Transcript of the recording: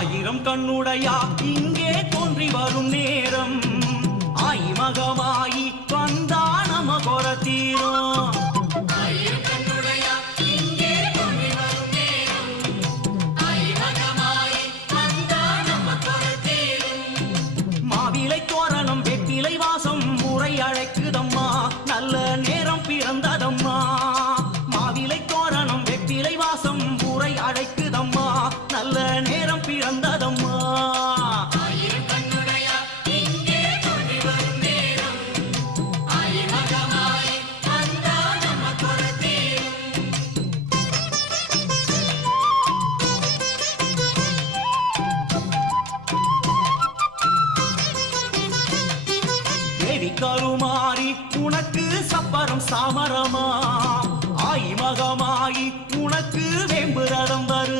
ஆயிரம் கண்ணுடையா இங்கே தோன்றி வரும் நேரம் ஆய்மகமாயி வந்தா நம கொர தீரும் மாவிலை தோரணம் வெற்றிலை வாசம் முறை அழைக்குதம்மா நல்ல நேரம் பிறந்ததம்மா மாவிலை தோரணம் வெற்றிலை வாசம் முறை அழைக்குதம்மா நல்ல நேரம் பிறந்ததம்மா கருமாறி உனக்கு சப்பரம் சாமரமா ஆய் மகமாயி உனக்கு வேம்பு ரதம் வரு